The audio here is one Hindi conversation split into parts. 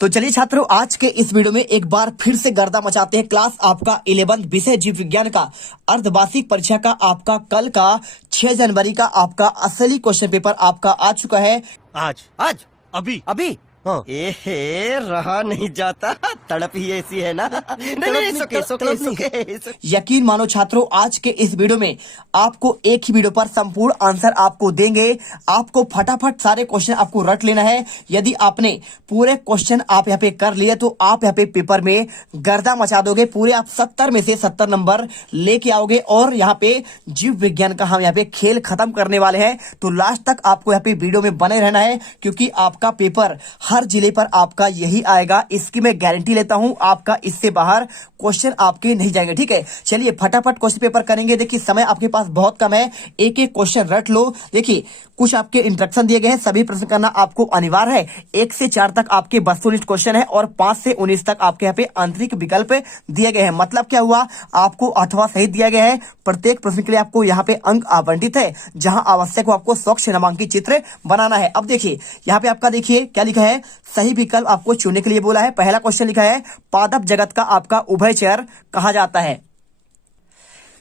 तो चलिए छात्रों, आज के इस वीडियो में एक बार फिर से गर्दा मचाते हैं। क्लास आपका 11th विषय जीव विज्ञान का अर्धवार्षिक परीक्षा का आपका कल का 6 जनवरी का आपका असली क्वेश्चन पेपर आपका आ चुका है। आज आज अभी अभी हाँ। रहा नहीं जाता, तड़प ही ऐसी है ना। नहीं, सुके। यकीन मानो छात्रों, आज के इस वीडियो में आपको एक ही वीडियो पर संपूर्ण आंसर आपको देंगे। आपको फटाफट सारे क्वेश्चन आपको रट लेना है। यदि आपने पूरे क्वेश्चन आप यहाँ पे कर लिए तो आप यहाँ पे पेपर में गर्दा मचा दोगे। पूरे आप 70 में से 70 नंबर लेके आओगे और यहाँ पे जीव विज्ञान का हम यहाँ पे खेल खत्म करने वाले हैं। तो लास्ट तक आपको यहाँ पे वीडियो में बने रहना है, क्योंकि आपका पेपर हर जिले पर आपका यही आएगा। इसकी मैं गारंटी लेता हूं, आपका इससे बाहर क्वेश्चन आपके नहीं जाएंगे। ठीक है, चलिए फटाफट क्वेश्चन पेपर करेंगे। देखिए समय आपके पास बहुत कम है, एक एक क्वेश्चन रट लो। देखिए कुछ आपके इंस्ट्रक्शन दिए गए हैं, सभी प्रश्न करना आपको अनिवार्य है। 1 से 4 तक आपके वस्तुनिष्ठ क्वेश्चन है और 5 से 19 तक आपके यहाँ पे आंतरिक विकल्प दिए गए हैं। मतलब क्या हुआ, आपको अथवा सही दिया गया है। प्रत्येक प्रश्न के लिए आपको यहाँ पे अंक आवंटित है, जहां आवश्यक हो आपको स्वच्छ नामांकित चित्र बनाना है। अब देखिए यहाँ पे आपका देखिए क्या लिखा है, सही विकल्प आपको चुनने के लिए बोला है। पहला क्वेश्चन लिखा है, पादप जगत का आपका उभयचर कहा जाता है।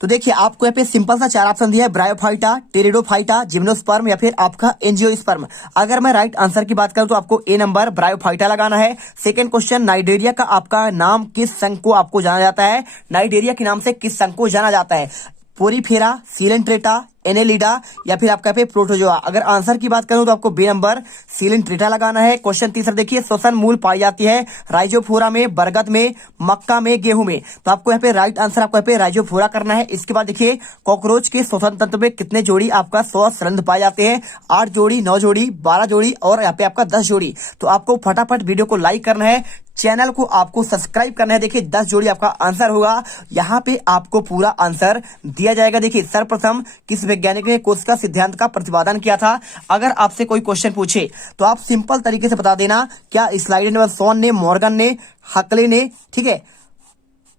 तो देखिए आपको यहाँ पे सिंपल सा 4 ऑप्शन दिया है, ब्रायोफाइटा, टेरिडोफाइटा, जिम्नोस्पर्म या फिर आपका एंजियोस्पर्म। अगर मैं राइट आंसर की बात करूं तो आपको ए नंबर ब्रायोफाइटा लगाना है। सेकंड क्वेश्चन, नाइडेरिया का आपका नाम किस संघ को आपको जाना जाता है? नाइडेरिया के नाम से किस संघ को जाना जाता है? पोरीफेरा, सीलेंट्रेटा, एनेलिडा या फिर आपका पे प्रोटोजोआ। अगर आंसर की बात करूं तो आपको बी नंबर सीलेंट्रेटा लगाना है। क्वेश्चन तीसरा देखिए, श्वसन मूल पाई जाती है राइजोफोरा में, बरगद में, मक्का में, गेहूं में। तो आपको यहाँ पे राइट आंसर आपको यहाँ पे राइजोफोरा करना है। इसके बाद देखिए, कॉकरोच के श्वसन तंत्र में कितने जोड़ी आपका श्वसरंध्र पाए जाते हैं? 8 जोड़ी, 9 जोड़ी, 12 जोड़ी और यहाँ पे आपका 10 जोड़ी। तो आपको फटाफट वीडियो को लाइक करना है, चैनल को आपको सब्सक्राइब करना है। देखिए 10 जोड़ी आपका आंसर होगा, यहाँ पे आपको पूरा आंसर दिया जाएगा। देखिए सर्वप्रथम किस वैज्ञानिक ने कोशिका सिद्धांत का प्रतिपादन किया था? अगर आपसे कोई क्वेश्चन पूछे तो आप सिंपल तरीके से बता देना, क्या स्लाइड ने, सोन ने, मॉर्गन ने, हकले ने। ठीक है,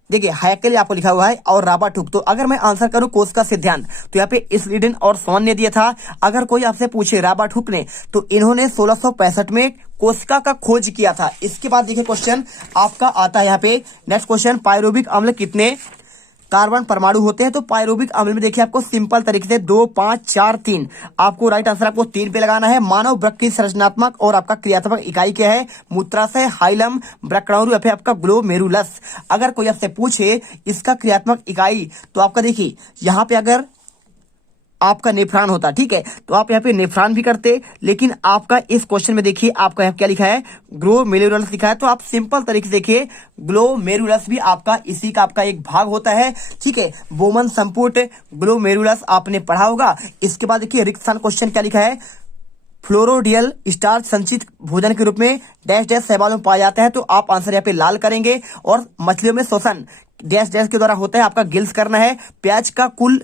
देखिए हैकेल आपको लिखा हुआ है और राबर्ट हुक। तो अगर मैं आंसर करूं कोशिका सिद्धांत तो यहाँ पे स्लीडन और सोन ने दिया था। अगर कोई आपसे पूछे राबर्ट हुक ने, तो इन्होंने 1665 में कोशिका का खोज किया था। इसके बाद देखिए क्वेश्चन आपका आता है यहाँ पे नेक्स्ट क्वेश्चन, पायरुविक अम्ल कितने कार्बन परमाणु होते हैं? तो पायरुविक अम्ल में देखिए आपको सिंपल तरीके से 2, 5, 4, 3। आपको राइट आंसर आपको 3 पे लगाना है। मानव वृक्क की संरचनात्मक और आपका क्रियात्मक इकाई क्या है? मूत्राशय, हाइलम, ब्रैक्कणाणु या फिर आपका ग्लोमेरुलस। अगर कोई आपसे पूछे इसका क्रियात्मक इकाई, तो आपका देखिए यहाँ पे अगर आपका नेफ्रॉन होता, ठीक है, तो आप यहाँ पे नेफ्रॉन भी करते, लेकिन आपका इस क्वेश्चन में देखिए आपका यहाँ क्या लिखा है, ग्लोमेरुलस लिखा है। तो आप सिंपल तरीके से देखिए ग्लोमेरुलस भी आपका इसी का आपका एक भाग होता है। ठीक है, बोमन संपुट ग्लोमेरुलस आपने पढ़ा होगा। इसके बाद देखिए रिक्त स्थान क्वेश्चन क्या लिखा है, फ्लोरोडियल स्टार्च संचित भोजन के रूप में डैश डैश शैवालों में पाया जाता है। तो आप आंसर यहाँ पे लाल करेंगे। और मछलियों में शोषण डैश डैश के द्वारा होता है, आपका गिल्स करना है। प्याज का कुल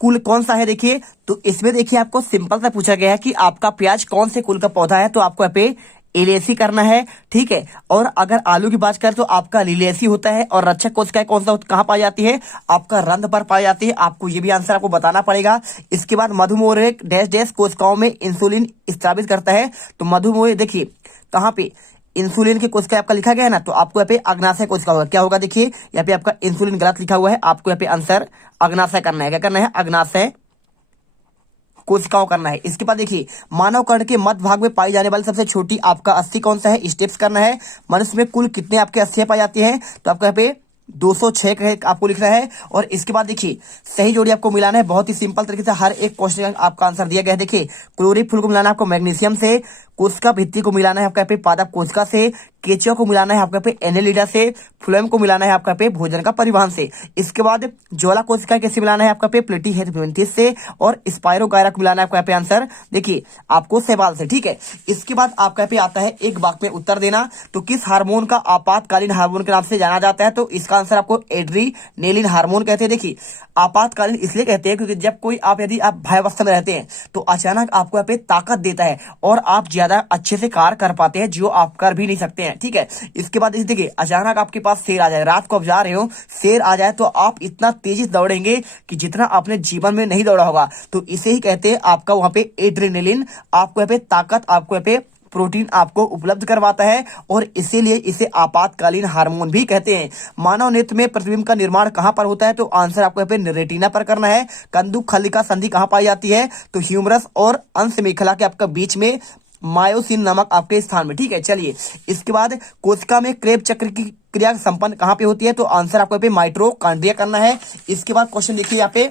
कौन सा है? देखिए तो इसमें देखिए आपको सिंपल सा पूछा गया है कि आपका प्याज कौन से कुल का पौधा है? तो आपको यहाँ पे एलेसी करना है। ठीक है, और अगर आलू की बात करें तो आपका लिलेसी होता है। और रक्षक कोशिकाएं कौन सा कहाँ पाई जाती है? आपका रंध्र पर पाई जाती है। आपको ये भी आंसर आपको बताना पड़ेगा। इसके बाद मधुमेह डैश डैश कोशिकाओं में इंसुलिन स्रावित करता है। तो मधुमेह देखिए कहाँ पे इंसुलिन की कोशिका आपका लिखा गया है ना, तो आपको यहाँ पे अग्नाशय कोशिका होगा। क्या होगा? देखिए यहाँ पे आपका इंसुलिन गलत लिखा हुआ है, आपको यहाँ पे आंसर अग्नाशय करना है। क्या करना है? अग्नाशय कोशिकाओं करना है। इसके बाद देखिए मानव कर्ण के मध्य भाग में पाई जाने वाली सबसे छोटी आपका अस्थि कौन सा है? स्टेप्स करना है। मनुष्य में कुल कितने आपके अस्थियां पाई जाती हैं? तो आपको यहाँ पे 206 आपको लिखना है। और इसके बाद देखिए सही जोड़ी आपको मिलाना है। बहुत ही सिंपल तरीके से हर एक क्वेश्चन आपका आंसर दिया गया है। देखिए क्लोरीफुल को मिलाना है आपको मैग्नीशियम से, कोशिका भित्ति को मिलाना है आपका पे पादप कोशिका से, केचुआ को मिलाना है आपका पे एनेलिडा से, फ्लोएम को मिलाना है आपका पे भोजन का परिवहन से। इसके बाद ज्वाला कोशिका कैसे मिलाना है आपका पे प्लेटीहेल्मिन्थेस से, और स्पाइरोगायरा को मिलाना है आपका पे आंसर देखिए आपको शैवाल से। ठीक है, इसके बाद आपका पे आता है एक वाक्य में उत्तर देना। तो किस हार्मोन का आपातकालीन हार्मोन के नाम से जाना जाता है? तो इसका आंसर आपको एड्रीनेलिन हार्मोन कहते हैं। देखिए आपातकालीन इसलिए कहते हैं क्योंकि जब कोई यदि आप भयावस्था में रहते हैं तो अचानक आपको यहाँ पे ताकत देता है और आप ज्यादा अच्छे से कार्य कर पाते हैं, जो आप कर भी नहीं सकते हैं। ठीक है, इसके बाद देखिए अचानक आपके पास शेर आ जाए, रात को आप जा रहे हो, शेर आ जाए तो आप इतना तेजी से दौड़ेंगे कि जितना आपने जीवन में नहीं दौड़ा होगा। तो इसे ही कहते हैं आपका वहां पे एड्रेनलिन, आपको यहाँ पे ताकत आपको यहाँ पे प्रोटीन आपको उपलब्ध करवाता है और इसीलिए इसे आपातकालीन हार्मोन भी कहते हैं। मानव नेत्र में प्रतिबिंब का निर्माण कहां पर होता है? तो आंसर आपको यहाँ पे रेटिना पर करना है। कंदुक खलिका संधि कहां पाई जाती है? तो ह्यूमरस और अंश मेखला के आपका बीच में मायोसिन नामक आपके स्थान में। ठीक है, चलिए इसके बाद कोशिका में क्रेब चक्र की क्रिया संपन्न कहां पे होती है? तो आंसर आपको यहाँ पे माइटोकॉन्ड्रिया करना है। इसके बाद क्वेश्चन देखिए, यहाँ पे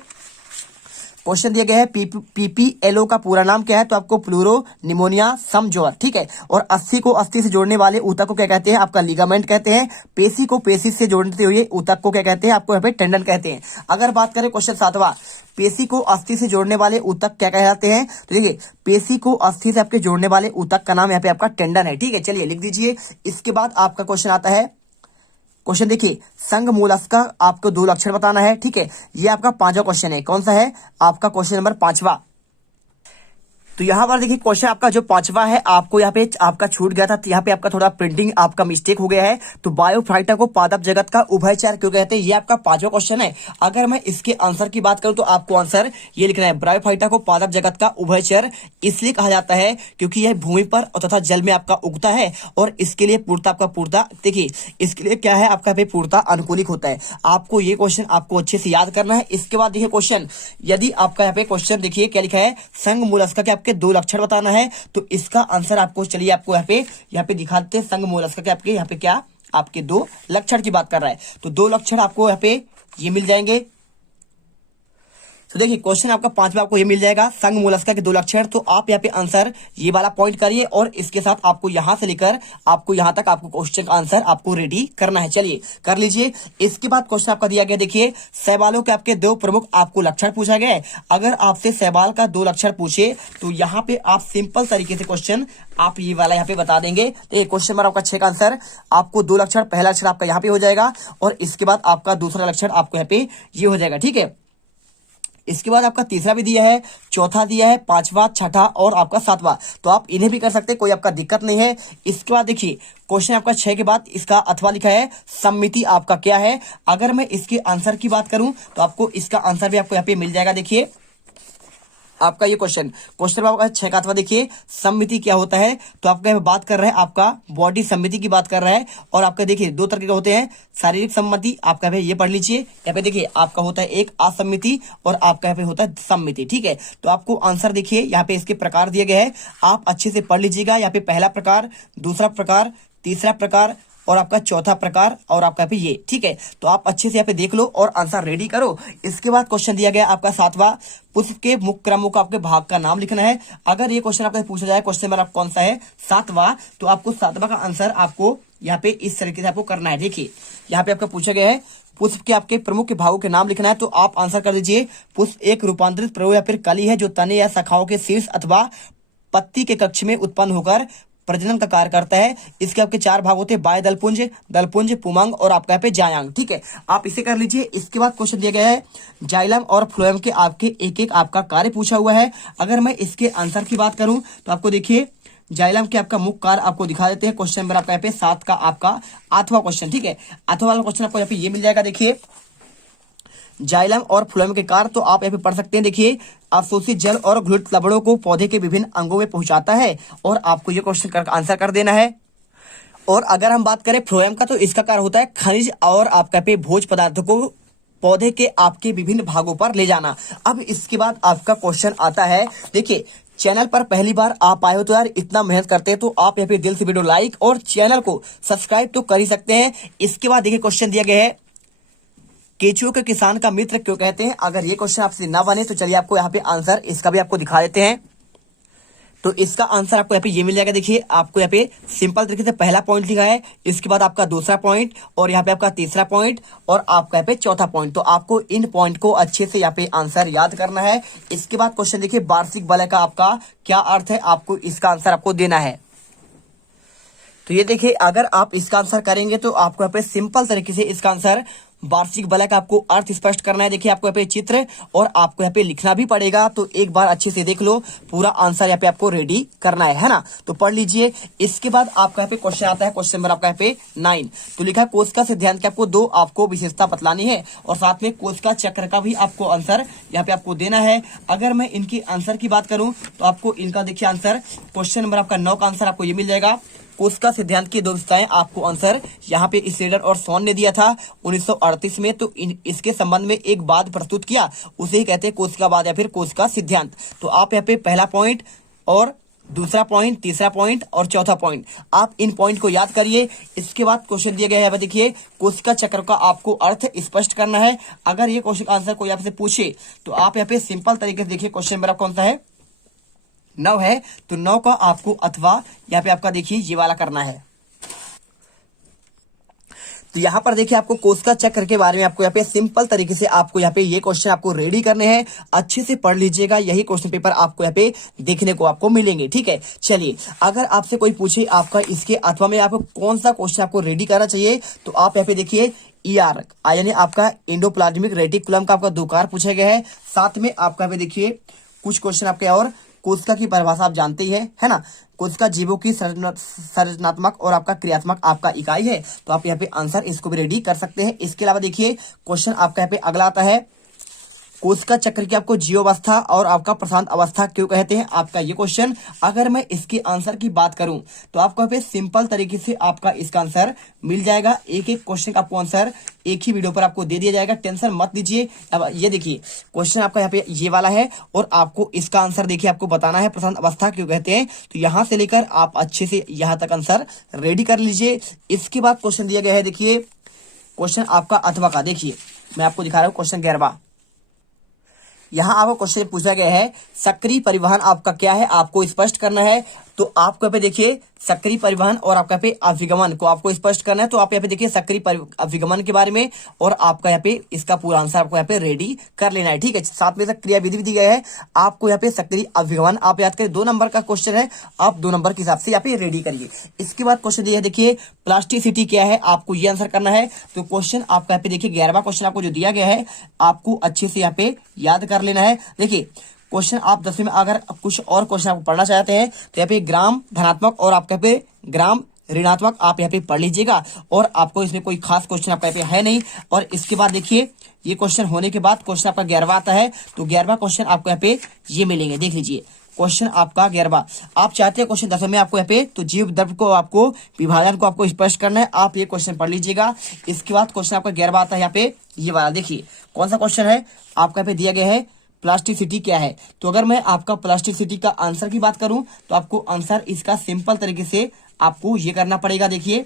क्वेश्चन दिया गया है पीपीएलओ का पूरा नाम क्या है? तो आपको प्लूरो निमोनिया सम जोर। ठीक है, और अस्थि को अस्थि से जोड़ने वाले ऊतक को क्या कहते हैं? आपका लिगामेंट कहते हैं। पेशी को पेशी से जोड़ते हुए ऊतक को क्या कहते हैं? आपको यहाँ पे टेंडन कहते हैं। अगर बात करें क्वेश्चन 7वां, पेशी को अस्थि से जोड़ने वाले ऊतक क्या कहलाते हैं? तो देखिए पेशी को अस्थि से आपके जोड़ने वाले ऊतक का नाम यहाँ पे आपका टेंडन है। ठीक है, चलिए लिख दीजिए। इसके बाद आपका क्वेश्चन आता है, क्वेश्चन देखिए संघ मोलस्क का आपको 2 लक्षण बताना है। ठीक है, ये आपका 5वां क्वेश्चन है। कौन सा है? आपका क्वेश्चन नंबर 5वां। तो यहाँ पर देखिए क्वेश्चन आपका जो 5वां है, आपको यहाँ पे आपका छूट गया था, तो यहाँ पे आपका थोड़ा प्रिंटिंग आपका मिस्टेक हो गया है। तो बायोफाइटा को पादप जगत का उभयचर क्यों कहते हैं? ये आपका 5वां क्वेश्चन है। अगर मैं इसके आंसर की बात करूं तो आपको आंसर ये लिखना है, बायोफाइटा को पादप जगत का उभयचर इसलिए कहा जाता है क्योंकि यह भूमि पर तथा जल में आपका उगता है और इसके लिए पूर्णता आपका पूर्णता देखिए इसके लिए क्या है आपका पूर्णता अनुकूलित होता है। आपको ये क्वेश्चन आपको अच्छे से याद करना है। इसके बाद देखिए क्वेश्चन, यदि आपका यहाँ पे क्वेश्चन देखिए क्या लिखा है, संघ मोलस्क के आपके 2 लक्षण बताना है। तो इसका आंसर आपको चलिए आपको यहाँ पे दिखा देते हैं। संघ मोलस्क के आपके यहाँ पे क्या आपके 2 लक्षण की बात कर रहा है, तो 2 लक्षण आपको यहाँ पे ये मिल जाएंगे। तो देखिए क्वेश्चन आपका 5वां आपको ये मिल जाएगा, संघ मोलस्का के 2 लक्षण। तो आप यहाँ पे आंसर ये वाला पॉइंट करिए और इसके साथ आपको यहां से लेकर आपको यहां तक आपको क्वेश्चन का आंसर आपको रेडी करना है। चलिए कर लीजिए। इसके बाद क्वेश्चन आपका दिया गया, देखिए शैवालों के आपके 2 प्रमुख आपको लक्षण पूछा गया है। अगर आपसे शैवाल का 2 लक्षण पूछे तो यहाँ पे आप सिंपल तरीके से क्वेश्चन आप ये वाला यहाँ पे बता देंगे। तो ये क्वेश्चन नंबर आपका 6 का आंसर आपको 2 लक्षण, पहला लक्षण आपका यहाँ पे हो जाएगा और इसके बाद आपका दूसरा लक्षण आपको यहाँ पे ये हो जाएगा। ठीक है, इसके बाद आपका तीसरा भी दिया है, चौथा दिया है, 5वां, 6ठा और आपका 7वां। तो आप इन्हें भी कर सकते हैं, कोई आपका दिक्कत नहीं है। इसके बाद देखिए क्वेश्चन आपका 6 के बाद इसका अथवा लिखा है, सम्मिति आपका क्या है? अगर मैं इसके आंसर की बात करूं तो आपको इसका आंसर भी आपको यहाँ पे मिल जाएगा। देखिए आपका ये क्वेश्चन आपका 6 का अथवा देखिए सम्मिति क्या होता है? तो आपका यहाँ बात कर रहा है आपका बॉडी सम्मिति की बात कर रहा है। और आपका देखिए 2 तरह के होते हैं, शारीरिक सम्मति आपका ये पढ़ लीजिए। यहाँ पे देखिए आपका होता है एक असम्मिति और आपका यहाँ पे होता है सम्मिति। ठीक है, तो आपको आंसर देखिए यहाँ पे इसके प्रकार दिए गए हैं, आप अच्छे से पढ़ लीजिएगा। यहाँ पे पहला प्रकार, दूसरा प्रकार, तीसरा प्रकार और आपका चौथा प्रकार और आपका यहाँ पे ये। ठीक है, तो आप अच्छे से यहाँ पे देख लो और आंसर रेडी करो। इसके बाद क्वेश्चन दिया गया आपका 7वां, पुष्प के मुख्य क्रमों का आपके भाग का नाम लिखना है। अगर ये क्वेश्चन आपसे पूछा जाए, क्वेश्चन नंबर कौन सा है? 7वां। तो आपको 7वां का आंसर आपको यहाँ पे इस तरीके से आपको करना है। देखिए यहाँ पे आपका पूछा गया है पुष्प के आपके प्रमुख भागों के नाम लिखना है। तो आप आंसर कर दीजिए, पुष्प एक रूपांतरित प्रयोग या फिर कली है जो तने या शाखाओं के शीर्ष अथवा पत्ती के कक्ष में उत्पन्न होकर प्रजनन का कार्य करता है। इसके आपके 4 भाग होते हैं, बाह्य दलपुंज, दलपुंज, पुमंग और आपका यहाँ पे जायांग। ठीक है, आप इसे कर लीजिए। इसके बाद क्वेश्चन दिया गया है जाइलम और फ्लोएम के आपके एक आपका कार्य पूछा हुआ है। अगर मैं इसके आंसर की बात करूं तो आपको देखिए जाइलम के आपका मुख्य कार्य आपको दिखा देते हैं। क्वेश्चन नंबर आपका यहाँ पे 7 का आपका 8वां क्वेश्चन। ठीक है, 8वां वाला क्वेश्चन आपको यहाँ पे ये मिल जाएगा। देखिए जाइलम और फ्लोएम के कार्य तो आप यहाँ पे पढ़ सकते हैं। देखिए अवशोषित जल और घुलित लवणों को पौधे के विभिन्न अंगों में पहुंचाता है और आपको ये क्वेश्चन का आंसर कर देना है। और अगर हम बात करें फ्लोएम का तो इसका कार्य होता है खनिज और आपका पे भोज पदार्थों को पौधे के आपके विभिन्न भागों पर ले जाना। अब इसके बाद आपका क्वेश्चन आता है, देखिए चैनल पर पहली बार आप आए हो तो यार इतना मेहनत करते हैं तो आप यहाँ पे दिल से वीडियो लाइक और चैनल को सब्सक्राइब तो कर ही सकते हैं। इसके बाद देखिए क्वेश्चन दिया गया है केचुओं के किसान का मित्र क्यों कहते हैं? अगर ये क्वेश्चन आपसे ना बने तो चलिए आपको यहाँ पे आंसर इसका भी आपको दिखा देते हैं। तो इसका आंसर आपको यहाँ पे ये मिल जाएगा। देखिए आपको यहाँ पे सिंपल तरीके से पहला पॉइंट लिखा है, इसके बाद आपका दूसरा पॉइंट और यहाँ पे आपका तीसरा पॉइंट और आपका यहाँ पे चौथा पॉइंट। तो आपको इन पॉइंट को अच्छे से यहाँ पे आंसर याद करना है। इसके बाद क्वेश्चन देखिए वार्षिक वलय का आपका क्या अर्थ है? आपको इसका आंसर आपको देना है। तो ये देखिए, अगर आप इसका आंसर करेंगे तो आपको यहाँ पे सिंपल तरीके से इसका आंसर वार्षिक वलय का आपको अर्थ स्पष्ट करना है। देखिए आपको यहाँ पे चित्र और आपको यहाँ पे लिखना भी पड़ेगा, तो एक बार अच्छे से देख लो, पूरा आंसर यहाँ पे आपको रेडी करना है ना। तो पढ़ लीजिए। इसके बाद आपका यहाँ पे क्वेश्चन आता है, क्वेश्चन नंबर आपका यहाँ पे 9। तो लिखा है कोशिका सिद्धांत की आपको 2 आपको विशेषता बतलानी है और साथ में कोशिका चक्र का भी आपको आंसर यहाँ पे आपको देना है। अगर मैं इनकी आंसर की बात करूं तो आपको इनका देखिए आंसर, क्वेश्चन नंबर आपका 9 का आंसर आपको ये मिल जाएगा। कोशिका सिद्धांत की 2 विशेषताएं आपको आंसर यहाँ पे स्लेटर और सोन ने दिया था 1938 में। तो इसके संबंध में एक वाद प्रस्तुत किया, उसे ही कहते हैं कोशिकावाद या फिर कोशिका सिद्धांत। तो आप यहाँ पे पहला पॉइंट और दूसरा पॉइंट, तीसरा पॉइंट और चौथा पॉइंट, आप इन पॉइंट को याद करिए। इसके बाद क्वेश्चन दिया गया है, देखिए कोशिका चक्र का आपको अर्थ स्पष्ट करना है। अगर ये क्वेश्चन आंसर कोई आपसे पूछे तो आप यहाँ पे सिंपल तरीके से देखिए, क्वेश्चन नंबर कौन सा है, 9 है, तो 9 का आपको अथवा यहाँ पे आपका देखिए ये वाला करना है। तो यहाँ पर देखिए आपको कोशिका चक्र के बारे में आपको यहाँ पे सिंपल तरीके से आपको यहाँ पे ये क्वेश्चन आपको रेडी करने हैं। अच्छे से पढ़ लीजिएगा, यही क्वेश्चन पेपर आपको यहाँ पे देखने को आपको मिलेंगे। ठीक है, चलिए अगर आपसे कोई पूछे आपका इसके अथवा में आपको कौन सा क्वेश्चन आपको रेडी करना चाहिए, तो आप यहाँ पे देखिए ER यानी आपका एंडोप्लाज्मिक रेटिकुलम का आपका 2 कार पूछा गया है। साथ में आपका यहाँ पे देखिए कुछ क्वेश्चन आपके और कोशिका की परिभाषा आप जानते ही है ना। कोशिका जीवों की संरचनात्मक और आपका क्रियात्मक आपका इकाई है, तो आप यहाँ पे आंसर इसको भी रेडी कर सकते हैं। इसके अलावा देखिए क्वेश्चन आपका यहाँ पे अगला आता है, कोशिका चक्र की आपको जीवावस्था और आपका प्रशांत अवस्था क्यों कहते हैं, आपका ये क्वेश्चन। अगर मैं इसके आंसर की बात करूं तो आपको यहाँ पे सिंपल तरीके से आपका इसका आंसर मिल जाएगा। एक एक क्वेश्चन का आपको आंसर एक ही वीडियो पर आपको दे दिया जाएगा, टेंशन मत लीजिए। अब ये देखिए क्वेश्चन आपका यहाँ पे ये वाला है और आपको इसका आंसर देखिए आपको बताना है प्रशांत अवस्था क्यों कहते हैं। तो यहाँ से लेकर आप अच्छे से यहाँ तक आंसर रेडी कर लीजिए। इसके बाद क्वेश्चन दिया गया है, देखिए क्वेश्चन आपका अथवा का, देखिए मैं आपको दिखा रहा हूँ क्वेश्चन 11। यहाँ आपको क्वेश्चन पूछा गया है सक्रिय परिवहन आपका क्या है, आपको स्पष्ट करना है। तो आपको यहाँ पे देखिए सक्रिय परिवहन और आपका पे अभिगमन को आपको स्पष्ट करना है। तो आप यहाँ पे देखिए सक्रिय अभिगमन के बारे में और आपका यहाँ पे इसका पूरा आंसर आपको यहाँ पे रेडी कर लेना है। ठीक है, साथ में क्रिया विधि भी दी गया है आपको यहाँ पे सक्रिय अभिगमन आप याद करें। 2 नंबर का क्वेश्चन है, आप 2 नंबर के हिसाब से यहाँ पे रेडी करिए। इसके बाद क्वेश्चन दिया है, देखिए प्लास्टिसिटी क्या है, आपको ये आंसर करना है। तो क्वेश्चन आपका यहाँ पे देखिए 11वां क्वेश्चन आपको जो दिया गया है आपको अच्छे से यहाँ पे याद कर लेना है। देखिए क्वेश्चन आप 10वीं में अगर कुछ और क्वेश्चन आपको पढ़ना चाहते हैं तो यहाँ पे ग्राम धनात्मक और आपके यहाँ पे ग्राम ऋणात्मक आप यहाँ पे पढ़ लीजिएगा, और आपको इसमें कोई खास क्वेश्चन आपका यहाँ पे है नहीं। और इसके बाद देखिए ये क्वेश्चन होने के बाद क्वेश्चन आपका 11वां आता है। तो 11वां क्वेश्चन आपको यहाँ पे ये मिलेंगे, देख लीजिए क्वेश्चन आपका 11वां। आप चाहते हैं क्वेश्चन 10वें में आपको यहाँ पे तो जीव द्रव्य को आपको विभाजन को आपको स्पष्ट करना है, आप ये क्वेश्चन पढ़ लीजिएगा। इसके बाद क्वेश्चन आपका 11वां आता है यहाँ पे ये वाला, देखिए कौन सा क्वेश्चन है आपका यहाँ पे दिया गया है, प्लास्टिसिटी क्या है। तो अगर मैं आपका प्लास्टिसिटी का आंसर की बात करूं तो आपको आंसर इसका सिंपल तरीके से आपको ये करना पड़ेगा। देखिए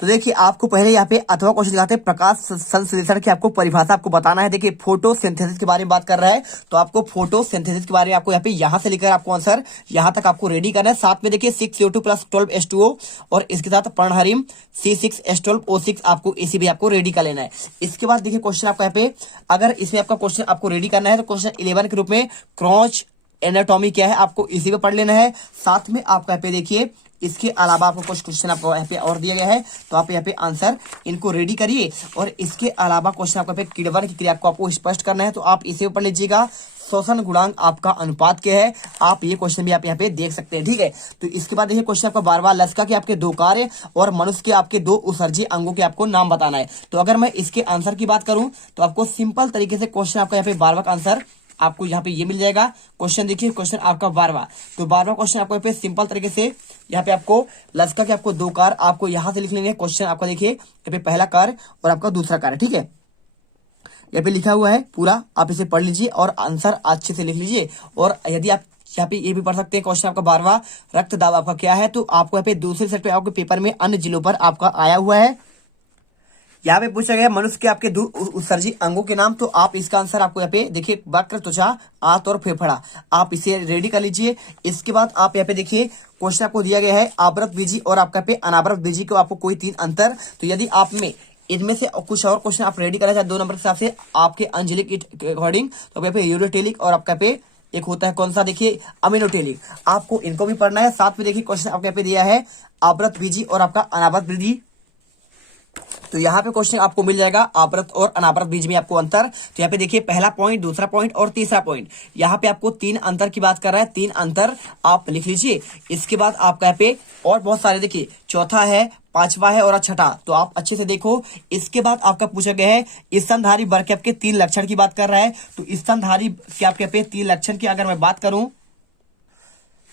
तो देखिए आपको पहले यहाँ पे अथवा क्वेश्चन दिखाते हैं, प्रकाश संश्लेषण की आपको परिभाषा आपको बताना है। देखिए फोटोसिंथेसिस के बारे में बात कर रहा है, तो आपको फोटोसिंथेसिस के बारे में आपको यहाँ पे यहाँ से लेकर आपको आंसर यहाँ तक आपको रेडी करना है। साथ में देखिए 6CO2 + 12H2O और इसके साथ पर्णहरिम C6H12O6 आपको इसी भी आपको रेडी कर लेना है। इसके बाद देखिए क्वेश्चन आपका यहाँ पे अगर इसमें आपका क्वेश्चन आपको रेडी करना है तो क्वेश्चन 11 के रूप में क्रॉच एनाटॉमी क्या है आपको इसी पे पढ़ लेना है। साथ में आपको यहाँ पे देखिए इसके अलावा आपको कुछ क्वेश्चन आपको यहाँ पे और दिया गया है, तो आप यहाँ पे आंसर इनको रेडी करिए। और इसके अलावा क्वेश्चन आपको यहाँ पे किण्वन की क्रिया को आपको स्पष्ट करना है, तो आप इसे पढ़ लीजिएगा। शोषण गुणांक आपका अनुपात क्या है, आप ये क्वेश्चन भी आप यहाँ पे देख सकते हैं। ठीक है, तो इसके बाद देखिए क्वेश्चन आपका 12वां लसिका के आपके 2 कार्य और मनुष्य के आपके 2 उत्सर्जी अंगों के आपको नाम बताना है। तो अगर मैं इसके आंसर की बात करूं तो आपको सिंपल तरीके से क्वेश्चन आपका यहाँ पे 12वां का आंसर आपको यहाँ पे ये मिल जाएगा। क्वेश्चन देखिए क्वेश्चन आपका 12वां, तो 12वां क्वेश्चन आपको यहाँ पे सिंपल तरीके से यहाँ पे आपको लसिका के आपको 2 कार आपको यहाँ से लिख लेंगे। क्वेश्चन आपका देखिए यहाँ पे पहला कार और आपका दूसरा कार, ठीक है, यहाँ पे लिखा हुआ है पूरा, आप इसे पढ़ लीजिए और आंसर अच्छे से लिख लीजिए। और यदि आप यहाँ पे ये भी पढ़ सकते हैं क्वेश्चन आपका 12वां रक्त दाब आपका क्या है, तो आपको यहाँ पे दूसरे सेट पे आपके पेपर में अन्य जिलों पर आपका आया हुआ है। यहाँ पे पूछा गया मनुष्य के आपके 2 उत्सर्जी अंगों के नाम, तो आप इसका आंसर आपको यहाँ पे देखिए वक्र, त्वचा, आंत और फेफड़ा, आप इसे रेडी कर लीजिए। इसके बाद आप यहाँ पे देखिए क्वेश्चन आपको दिया गया है आवृत बीजी और आपका पे अनावृत बीजी को आपको कोई 3 अंतर, तो यदि आप में इनमें से कुछ और क्वेश्चन आप रेडी करना चाहे 2 नंबर के हिसाब से आपके अंजलिक के अकॉर्डिंग, तो यहाँ पे यूरोटेलिक और आपका पे एक होता है कौन सा, देखिए अमीनोटेलिक, आपको इनको भी पढ़ना है। साथ में देखिए क्वेश्चन आपके यहाँ पे दिया है आवृत बीजी और आपका अनावृत बीजी। तो यहाँ पे क्वेश्चन आपको मिल जाएगा आवृत और अनावृत बीज में आपको अंतर। तो यहाँ पे देखिए पहला पॉइंट, दूसरा पॉइंट और तीसरा पॉइंट, यहाँ पे आपको 3 अंतर की बात कर रहा है, 3 अंतर आप लिख लीजिए। इसके बाद आपका यहाँ पे और बहुत सारे, देखिए चौथा है, पांचवा है और छठा, तो आप अच्छे से देखो। इसके बाद आपका पूछा गया है स्तनधारी वर्ग के आपके 3 लक्षण की बात कर रहा है। तो स्तनधारी के आपके यहाँ पे 3 लक्षण की अगर मैं बात करूं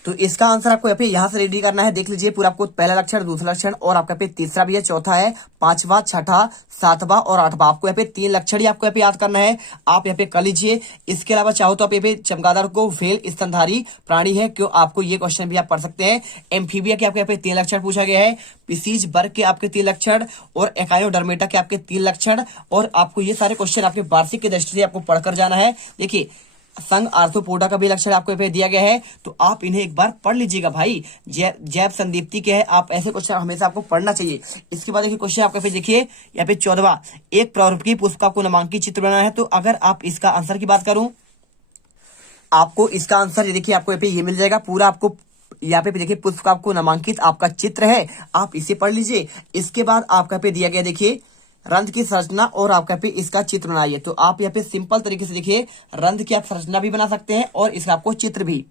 तो इसका आंसर आपको यहाँ से रेडी करना है। देख लीजिए पूरा, आपको पहला लक्षण, दूसरा लक्षण और आपका पे तीसरा भी है, चौथा है, पांचवा, छठा, सातवां और आठवां, आपको यहाँ पे 3 लक्षण ही आपको यहाँ पे याद करना है। आप यहाँ पे कर लीजिए। इसके अलावा चाहो तो आप यहाँ पे चमगादड़ को फेल स्तनधारी प्राणी है क्यों, आपको ये क्वेश्चन भी आप पढ़ सकते हैं। एम्फीबिया के आपके यहाँ पे 3 लक्षण पूछा गया है, पिसीज वर्ग के आपके 3 लक्षण और एकायोडर्मेटा के आपके 3 लक्षण। और आपको ये सारे क्वेश्चन आपके वार्षिक की दृष्टि से आपको पढ़कर जाना है। देखिए संघ आर्थ्रोपोडा का भी लक्षण आपको पे दिया गया है, तो आप इन्हें एक बार पढ़ लीजिएगा भाई। जैव संदीप्ति के है, आप ऐसे क्वेश्चन हमेशा आपको पढ़ना चाहिए। इसके बाद देखिए क्वेश्चन आपका देखिए यहाँ पे 14वां, एक प्रारूपिक पुष्प को नामांकित चित्र बनाना है। तो अगर आप इसका आंसर की बात करूं, आपको इसका आंसर देखिए आपको यहाँ पे ये मिल जाएगा पूरा। आपको यहाँ पे देखिए पुष्प का आपको नामांकित आपका चित्र है, आप इसे पढ़ लीजिए। इसके बाद आपका पे दिया गया देखिए रंध्र की संरचना और आपका पे इसका चित्र बनाइए। तो आप यहाँ पे सिंपल तरीके से देखिए रंध्र की आप संरचना भी बना सकते हैं और इसका आपको चित्र भी।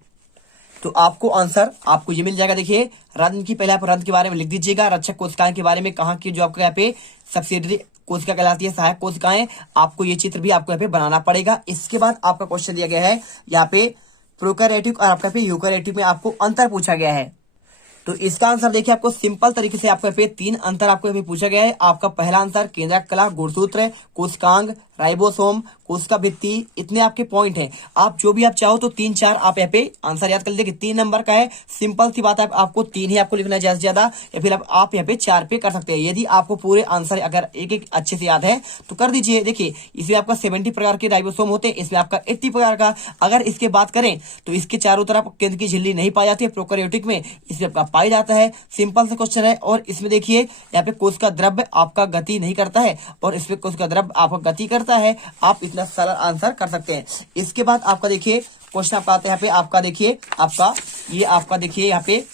तो आपको आंसर आपको ये मिल जाएगा। देखिए रंध्र की, पहले आप रंध्र के बारे में लिख दीजिएगा, रक्षक कोशिकाएं के बारे में कहाँ की जो आपको यहाँ पे सब्सिडरी कोशिका कहलाती है, सहायक कोशिकाएं, आपको ये चित्र भी आपको यहाँ पे बनाना पड़ेगा। इसके बाद आपका क्वेश्चन दिया गया है यहाँ पे प्रोकैरियोटिक और आपका पे यूकैरियोटिक में आपको अंतर पूछा गया है। तो इसका आंसर देखिए आपको सिंपल तरीके से आपको पे 3 अंतर आपको पे पूछा गया है। आपका पहला आंसर केंद्रक कला, गुणसूत्र, कोशिकांग, राइबोसोम, कोशिका भित्ति, इतने आपके पॉइंट हैं। आप जो भी आप चाहो तो 3-4 आप यहाँ पे आंसर याद कर लीजिए। 3 नंबर का है, सिंपल सी बात है, आपको 3 ही आपको लिखना है ज्यादा से ज्यादा, या फिर आप यहाँ पे 4 पे कर सकते हैं। यदि आपको पूरे आंसर अगर एक एक अच्छे से याद है तो कर दीजिए। देखिए इसमें आपका 70 प्रकार के राइबोसोम होते हैं, इसमें आपका 80 प्रकार का। अगर इसके बात करें तो इसके चारों तरफ केंद्र की झिल्ली नहीं पाई जाती है, प्रोकैरियोटिक में इसमें आपका पाई जाता है। सिंपल सा क्वेश्चन है। और इसमें देखिए यहाँ पे कोशिका द्रव्य आपका गति नहीं करता है और इसमें कोशिका द्रव्य आपका गति करता है। आप इतना सरल आंसर कर सकते हैं। इसके बाद आपका देखिए क्वेश्चन आपका आता है यहाँ पे, आपका देखिए आपका देखिए यहाँ पे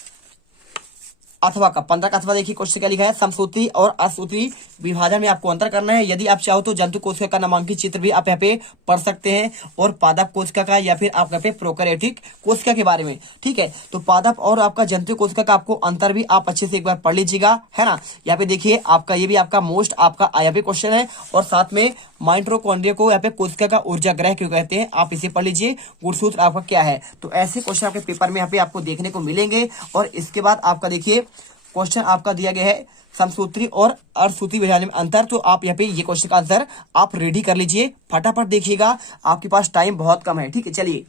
अथवा का 15 का अथवा देखिए क्वेश्चन क्या लिखा है, समसूत्री और असूत्री विभाजन में आपको अंतर करना है। यदि आप चाहो तो जंतु कोशिका का नामांकित चित्र भी आप यहाँ पे पढ़ सकते हैं और पादप कोशिका का, या फिर आप यहाँ पे प्रोकैरियोटिक कोशिका के बारे में। ठीक है, तो पादप और आपका जंतु कोशिका का आपको अंतर भी आप अच्छे से एक बार पढ़ लीजिएगा, है ना। यहाँ पे देखिए आपका ये भी आपका मोस्ट आपका यहाँ पे क्वेश्चन है। और साथ में माइटोकॉन्ड्रिया को यहाँ पे कोशिका का ऊर्जा ग्रह क्यों कहते हैं, आप इसे पढ़ लीजिए। गुणसूत्र आपका क्या है। तो ऐसे क्वेश्चन आपके पेपर में यहाँ पे आपको देखने को मिलेंगे। और इसके बाद आपका देखिए क्वेश्चन आपका दिया गया है समसूत्री और अर्धसूत्री विभाजन में अंतर। तो आप यहाँ पे ये क्वेश्चन का आंसर आप रेडी कर लीजिए, फटाफट देखिएगा, आपके पास टाइम बहुत कम है। ठीक है, चलिए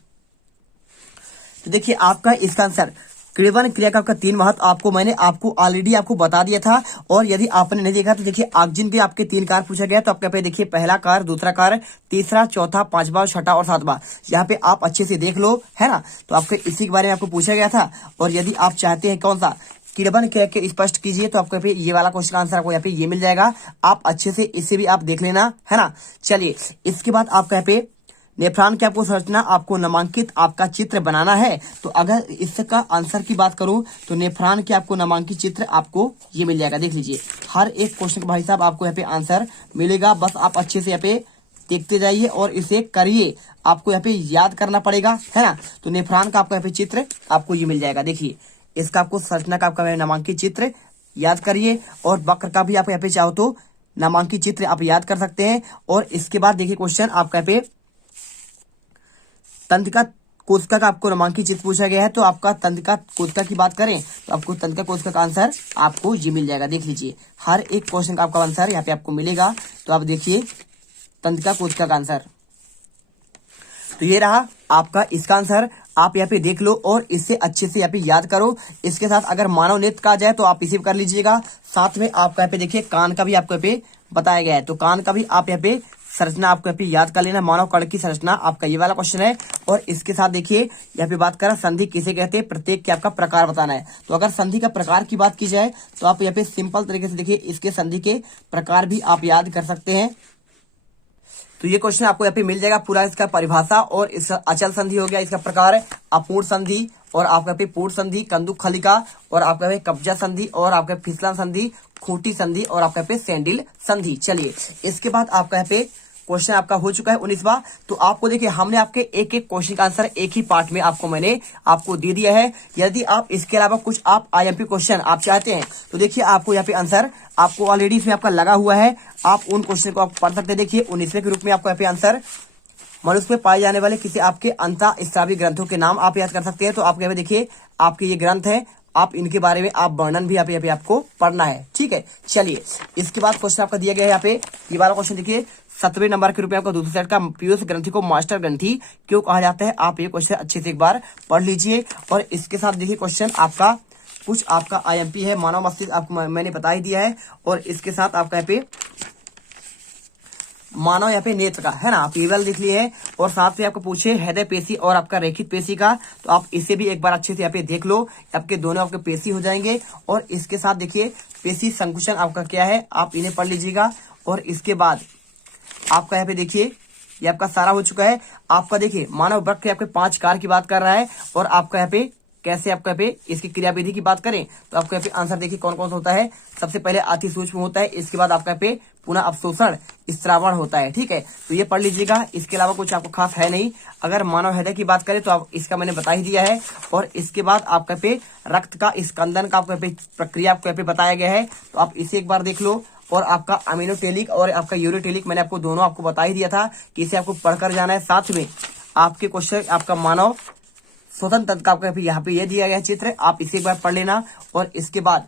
तो देखिए आपका इसका आंसर क्रियवन क्रिया का 3 महत्व मैंने आपको ऑलरेडी आपको बता दिया था। और यदि आपने नहीं देखा तो देखिए ऑक्सीजन पे आपके 3 कार्य पूछा गया। तो आपके पे देखिए पहला कार्य, दूसरा कार्य, तीसरा, चौथा, पांचवा, छठा और सातवां, यहाँ पे आप अच्छे से देख लो, है ना। तो आपके इसी के बारे में आपको पूछा गया था। और यदि आप चाहते हैं कौन सा किड़वन क्रिया के स्पष्ट कीजिए तो आपको पे ये वाला क्वेश्चन का आंसर आपको यहाँ पे ये मिल जाएगा। आप अच्छे से इसे भी आप देख लेना, है ना। चलिए इसके बाद आपका यहाँ पे नेफ्रॉन की आपको संरचना आपको नामांकित आपका चित्र बनाना है। तो अगर इसका आंसर की बात करूं तो नेफ्रॉन के आपको नामांकित चित्र आपको ये मिल जाएगा। देख लीजिए हर एक क्वेश्चन का भाई साहब आपको यहाँ पे आंसर मिलेगा, बस आप अच्छे से यहाँ पे देखते जाइए और इसे करिए। आपको यहाँ पे याद करना पड़ेगा, है ना। तो नेफ्रॉन का आपको यहाँ पे चित्र आपको ये मिल जाएगा। देखिए इसका आपको संरचना का आपका नामांकित चित्र याद करिए। और वक्र का भी आप यहाँ पे चाहो तो नामांकित चित्र आप याद कर सकते हैं। और इसके बाद देखिए क्वेश्चन आपका यहाँ पे तंत्रिका कोशिका का आपको नामांकित चित्र पूछा गया है। तो आपका तंत्रिका कोशिका की बात करें तो आपको तंत्रिका कोशिका का आंसर आपको ये मिल जाएगा। देख लीजिए हर एक क्वेश्चन का आपका आंसर यहाँ पे आपको मिलेगा। तो आप देखिए तंत्रिका कोशिका का आंसर, तो ये रहा आपका इसका आंसर। आप यहाँ पे देख लो और इससे अच्छे से यहाँ पे याद करो। इसके साथ अगर मानव नेत्र का आ जाए तो आप इसे कर लीजिएगा। साथ में आपका यहाँ पे देखिए कान का भी आपको यहाँ पे बताया गया है। तो कान का भी आप यहाँ पे संरचना आपको यहाँ पे याद कर लेना। मानव कण की संरचना आपका ये वाला क्वेश्चन है। और इसके साथ देखिए यहाँ पे बात करें संधि किसे कहते हैं, प्रत्येक के आपका प्रकार बताना है। तो अगर संधि का प्रकार की बात की जाए तो आप यहाँ पे सिंपल तरीके से देखिए इसके संधि के प्रकार भी आप याद कर सकते हैं। तो ये क्वेश्चन आपको यहाँ पे मिल जाएगा पूरा, इसका परिभाषा और इसका अचल संधि हो गया, इसका प्रकार है अपूर्ण संधि और आपका यहाँ पे पूर्ण संधि, कंदुक खलिका और आपका यहाँ पे कब्जा संधि और आपका फिसलन संधि, खूंटी संधि और आपका यहाँ पे सैंडिल संधि। चलिए इसके बाद आपका यहाँ पे क्वेश्चन आपका हो चुका है 19वां। तो आपको देखिए हमने आपके एक एक क्वेश्चन का आंसर एक ही पार्ट में मैंने आपको दे दिया है। यदि आप इसके अलावा कुछ आप आईएमपी क्वेश्चन आप चाहते हैं तो देखिए आपको यहाँ पे आंसर आपको ऑलरेडी इसमें आपका लगा हुआ है, आप उन क्वेश्चन को आप पढ़ सकते हैं। देखिए 19वें के रूप में आपको यहाँ पे आंसर मनुष्य में पाए जाने वाले किसी आपके अंतःस्रावी ग्रंथों के नाम आप याद कर सकते हैं। तो आप यहाँ पे देखिए आपके ये ग्रंथ है, आप इनके बारे में आप वर्णन भी यहाँ पे आपको पढ़ना है, ठीक है। चलिए इसके बाद क्वेश्चन आपका दिया गया है यहाँ पे, ये वाला क्वेश्चन देखिए 17वें नंबर के रूप में आपका दूसरे सेट का, पीयूष ग्रंथि को मास्टर ग्रंथि क्यों कहा जाता है। आप ये क्वेश्चन अच्छे से एक बार पढ़ लीजिए। और इसके साथ देखिए क्वेश्चन आपका कुछ आपका आईएमपी है, मानव मस्तिष्क आपको मैंने बता ही दिया है। और इसके साथ आपका यहाँ पे मानव यहाँ पे नेत्र का है ना, आप टेबल लिख लिए हैं। और साथ में आपको पूछे हृदय पेशी और आपका रेखित पेशी का, तो आप इसे भी एक बार अच्छे से यहाँ पे देख लो, आपके दोनों आपके पेशी हो जाएंगे। और इसके साथ देखिए पेशी संकुचन आपका क्या है, आप इन्हें पढ़ लीजिएगा। और इसके बाद आपका यहाँ पे देखिए ये आपका सारा हो चुका है। आपका देखिए मानव वृक्क के आपके 5 कार्य की बात कर रहा है। और आपका यहाँ पे कैसे आपका यहाँ पे इसकी क्रियाविधि की बात करें तो आपको यहाँ पे आंसर देखिए कौन कौन सा होता है। सबसे पहले अति सूक्ष्म होता है, इसके बाद आपका यहाँ पे पुनः अवशोषण स्त्रावण होता है, ठीक है। तो ये पढ़ लीजिएगा, इसके अलावा कुछ आपको खास है नहीं। अगर मानव हृदय की बात करें तो आप इसका मैंने बता ही दिया है। और इसके बाद आपका पे रक्त का स्कंदन का आपको प्रक्रिया आपको यहाँ पे बताया गया है, तो आप इसे एक बार देख लो। और आपका अमीनोटेलिक और आपका यूरोटेलिक मैंने आपको दोनों आपको बता ही दिया था कि इसे आपको पढ़कर जाना है। साथ में आपके क्वेश्चन आपका मानव स्वतंत्र तंत्र का आपका यहाँ पे ये दिया गया चित्र, आप इसे एक बार पढ़ लेना। और इसके बाद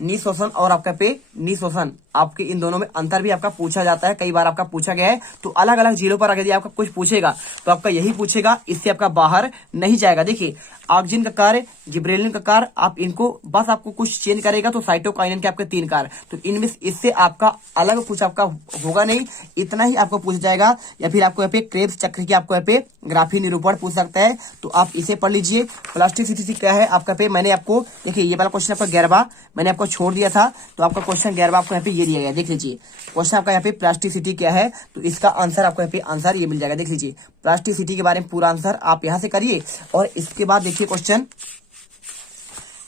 निशोषण और आपका पे निशोषण, आपके इन दोनों में अंतर भी आपका पूछा जाता है, कई बार आपका पूछा गया है। तो अलग अलग जिलों पर अगर आपका कुछ पूछेगा तो आपका यही पूछेगा, इससे आपका बाहर नहीं जाएगा। देखिए ऑक्सिजन का कार्य, जिब्रेलिन का कार्य, आप इनको बस आपको कुछ चेंज करेगा तो साइटोकाइनिन के आपके 3 कार्य, तो इनमें इससे आपका अलग कुछ आपका होगा नहीं, इतना ही आपको पूछ जाएगा। या फिर आपको यहाँ पे क्रेब्स चक्र की आपको यहाँ पे ग्राफी निरूपण पूछ सकता है, तो आप इसे पढ़ लीजिए। प्लास्टिसिटी क्या है आपका पे, मैंने आपको देखिए ये वाला क्वेश्चन आपका 11वां मैंने आपको छोड़ दिया था, तो आपका क्वेश्चन 11वां आपको यहाँ पे ये दिया गया, देख लीजिए क्वेश्चन आपका यहाँ पे प्लास्टिसिटी क्या है, तो इसका आंसर आपको यहाँ पे आंसर ये मिल जाएगा। देख लीजिए प्लास्टिसिटी के बारे में पूरा आंसर आप यहाँ से करिए। और इसके बाद देखिए क्वेश्चन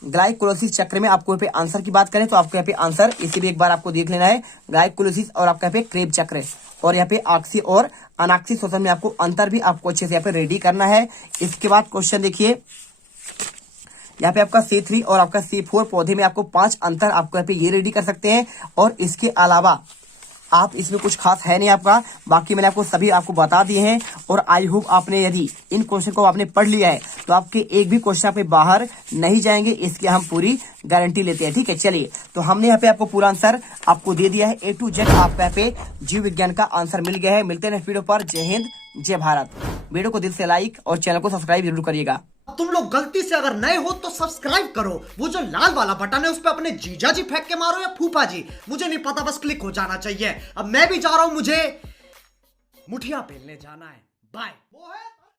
ग्लाइकोलाइसिस चक्र में आपको यहाँ पे आंसर की बात करें तो आपको यहाँ पे आंसर इसे भी एक बार आपको देख लेना है, ग्लाइकोलाइसिस और आपका यहाँ पे क्रेब चक्र। और यहाँ पे ऑक्सी और अनाक्सी शोषण में आपको अंतर भी आपको अच्छे से यहाँ पे रेडी करना है। इसके बाद क्वेश्चन देखिए यहाँ पे आपका C3 और आपका C4 पौधे में आपको 5 अंतर आपको यहाँ पे ये रेडी कर सकते हैं। और इसके अलावा आप इसमें कुछ खास है नहीं आपका, बाकी मैंने आपको सभी आपको बता दिए हैं। और आई होप आपने यदि इन क्वेश्चन को आपने पढ़ लिया है तो आपके एक भी क्वेश्चन पे बाहर नहीं जाएंगे, इसकी हम पूरी गारंटी लेते हैं, ठीक है। चलिए तो हमने यहाँ पे आपको पूरा आंसर आपको दे दिया है, A to Z आपका यहाँ पे जीव विज्ञान का आंसर मिल गया है। मिलते हैं नेक्स्ट वीडियो पर। जय हिंद जय भारत। वीडियो को दिल से लाइक और चैनल को सब्सक्राइब जरूर करिएगा। तुम लोग गलती से अगर नए हो तो सब्सक्राइब करो, वो जो लाल वाला बटन है उस पर अपने जीजा जी फेंक के मारो या फूफा जी, मुझे नहीं पता, बस क्लिक हो जाना चाहिए। अब मैं भी जा रहा हूं, मुझे मुठिया पेलने जाना है। बाय। वो है